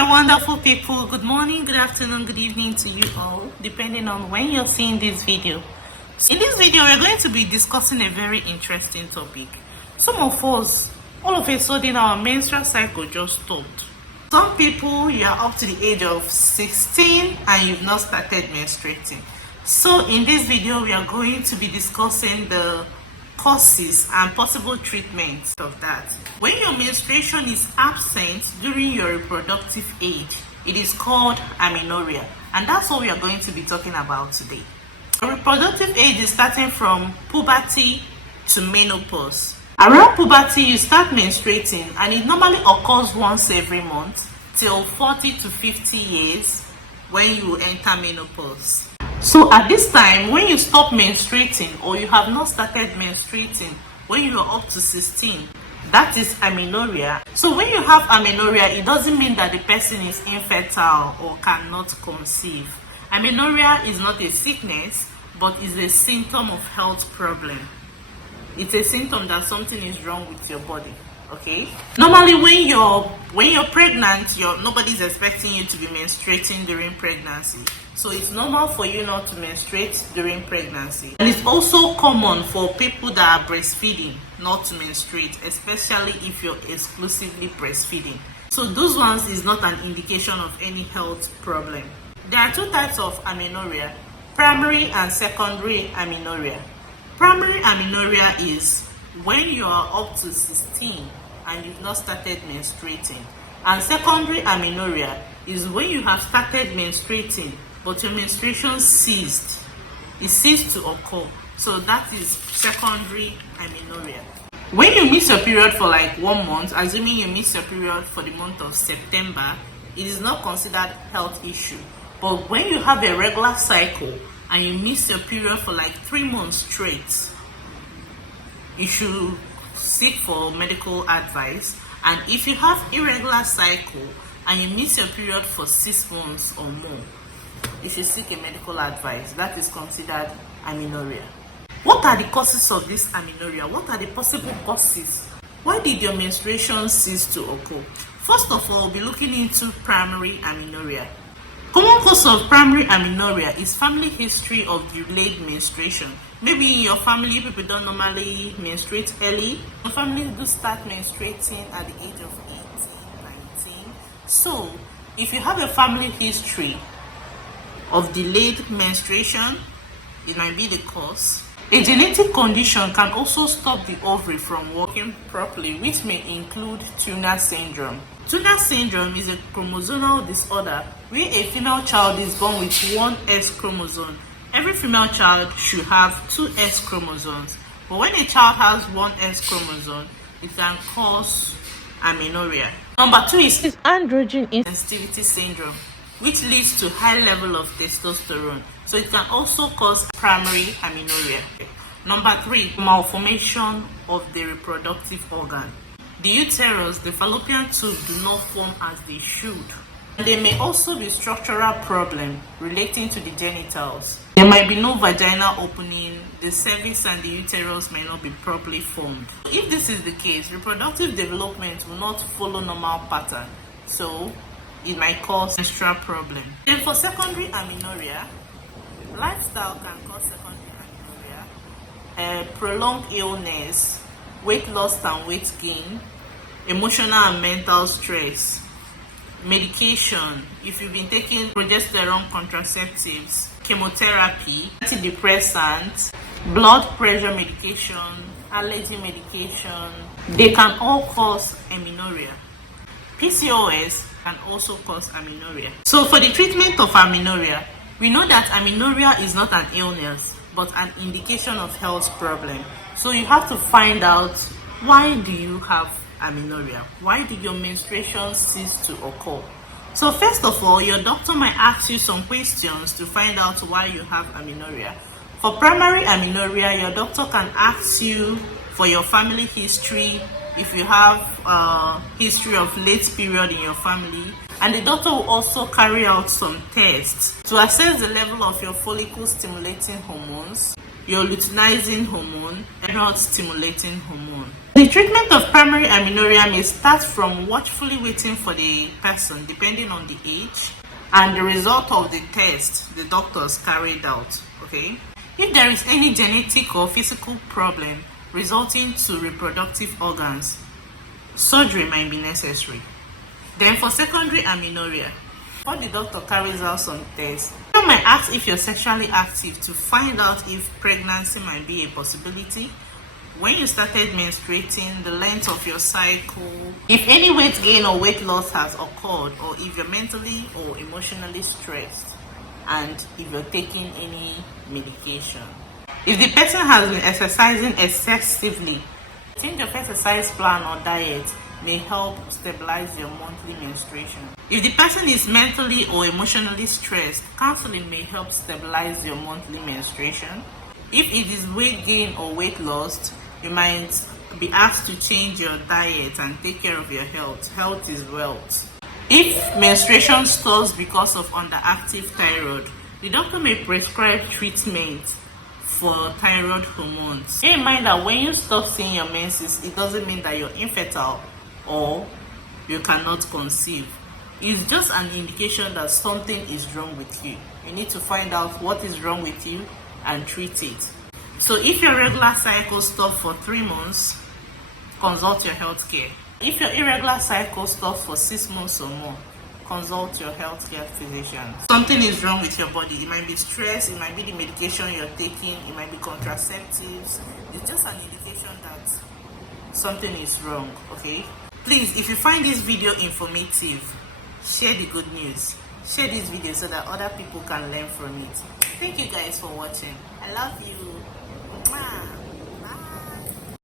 my wonderful people. Good morning, good afternoon, good evening to you all, depending on when you're seeing this video. In this video, we're going to be discussing a very interesting topic. Some of us, all of a sudden, our menstrual cycle just stopped. Some people, you are up to the age of 16 and you've not started menstruating. So in this video, we are going to be discussing the causes and possible treatments of that. When your menstruation is absent during your reproductive age, it is called amenorrhea, and that's what we are going to be talking about today. Reproductive age is starting from puberty to menopause. Around puberty, you start menstruating, and it normally occurs once every month till 40 to 50 years when you enter menopause. So at this time, when you stop menstruating or you have not started menstruating when you are up to 16, that is amenorrhea. So when you have amenorrhea, it doesn't mean that the person is infertile or cannot conceive. Amenorrhea is not a sickness, but is a symptom of health problem. It's a symptom that something is wrong with your body. Okay. Normally, when you're pregnant, nobody's expecting you to be menstruating during pregnancy. So it's normal for you not to menstruate during pregnancy. And it's also common for people that are breastfeeding not to menstruate, especially if you're exclusively breastfeeding. So those ones is not an indication of any health problem. There are two types of amenorrhea: primary and secondary amenorrhea. Primary amenorrhea is when you are up to 16 and you've not started menstruating. And secondary amenorrhea is when you have started menstruating but your menstruation ceased. It ceased to occur. So that is secondary amenorrhea. When you miss your period for like 1 month, assuming you miss your period for the month of September, it is not considered health issue. But when you have a regular cycle and you miss your period for like 3 months straight, you should seek for medical advice. And if you have irregular cycle and you miss your period for 6 months or more, you should seek a medical advice. That is considered amenorrhea. What are the causes of this amenorrhea? What are the possible causes? Why did your menstruation cease to occur? First of all, we'll be looking into primary amenorrhea. Common cause of primary amenorrhea is family history of delayed menstruation. Maybe in your family, people don't normally menstruate early. Your family do start menstruating at the age of 18, 19. So, if you have a family history of delayed menstruation, it might be the cause. A genetic condition can also stop the ovary from working properly, which may include Turner syndrome. Turner syndrome is a chromosomal disorder where a female child is born with one X chromosome. Every female child should have 2 X chromosomes, but when a child has 1 X chromosome, it can cause amenorrhea. Number 2 is androgen insensitivity syndrome, which leads to high level of testosterone. So it can also cause primary amenorrhea. Number 3, malformation of the reproductive organ. The uterus, the fallopian tube, do not form as they should. There may also be structural problem relating to the genitals. There might be no vaginal opening, the cervix and the uterus may not be properly formed. If this is the case, reproductive development will not follow normal pattern. So it might cause menstrual problem. Then for secondary amenorrhea, lifestyle can cause secondary amenorrhea. Prolonged illness, weight loss and weight gain, emotional and mental stress, medication, if you've been taking progesterone contraceptives, chemotherapy, antidepressants, blood pressure medication, allergy medication, they can all cause amenorrhea. PCOS can also cause amenorrhea. So for the treatment of amenorrhea, we know that amenorrhea is not an illness, but an indication of health problem. So you have to find out, why do you have amenorrhea? Why did your menstruation cease to occur? So first of all, your doctor might ask you some questions to find out why you have amenorrhea. For primary amenorrhea, your doctor can ask you for your family history, if you have a history of late period in your family, and the doctor will also carry out some tests to assess the level of your follicle stimulating hormones, your luteinizing hormone, and not stimulating hormone. The treatment of primary amenorrhea may start from watchfully waiting for the person, depending on the age and the result of the test the doctors carried out. Okay, if there is any genetic or physical problem resulting to reproductive organs, surgery might be necessary. Then for secondary amenorrhea, before the doctor carries out some tests, you might ask if you're sexually active to find out if pregnancy might be a possibility, when you started menstruating, the length of your cycle, if any weight gain or weight loss has occurred, or if you're mentally or emotionally stressed, and if you're taking any medication. If the person has been exercising excessively, change of exercise plan or diet may help stabilize your monthly menstruation. If the person is mentally or emotionally stressed, counseling may help stabilize your monthly menstruation. If it is weight gain or weight loss, you might be asked to change your diet and take care of your health. Health is wealth. If menstruation stalls because of underactive thyroid, the doctor may prescribe treatment for thyroid hormones. Bear in mind that when you stop seeing your menses, it doesn't mean that you're infertile or you cannot conceive. It's just an indication that something is wrong with you. You need to find out what is wrong with you and treat it. So if your regular cycle stops for 3 months, consult your healthcare. If your irregular cycle stops for 6 months or more, consult your healthcare physician. Something is wrong with your body. It might be stress, it might be the medication you're taking, it might be contraceptives. It's just an indication that something is wrong, okay? Please, if you find this video informative, share the good news. Share this video so that other people can learn from it. Thank you guys for watching. I love you.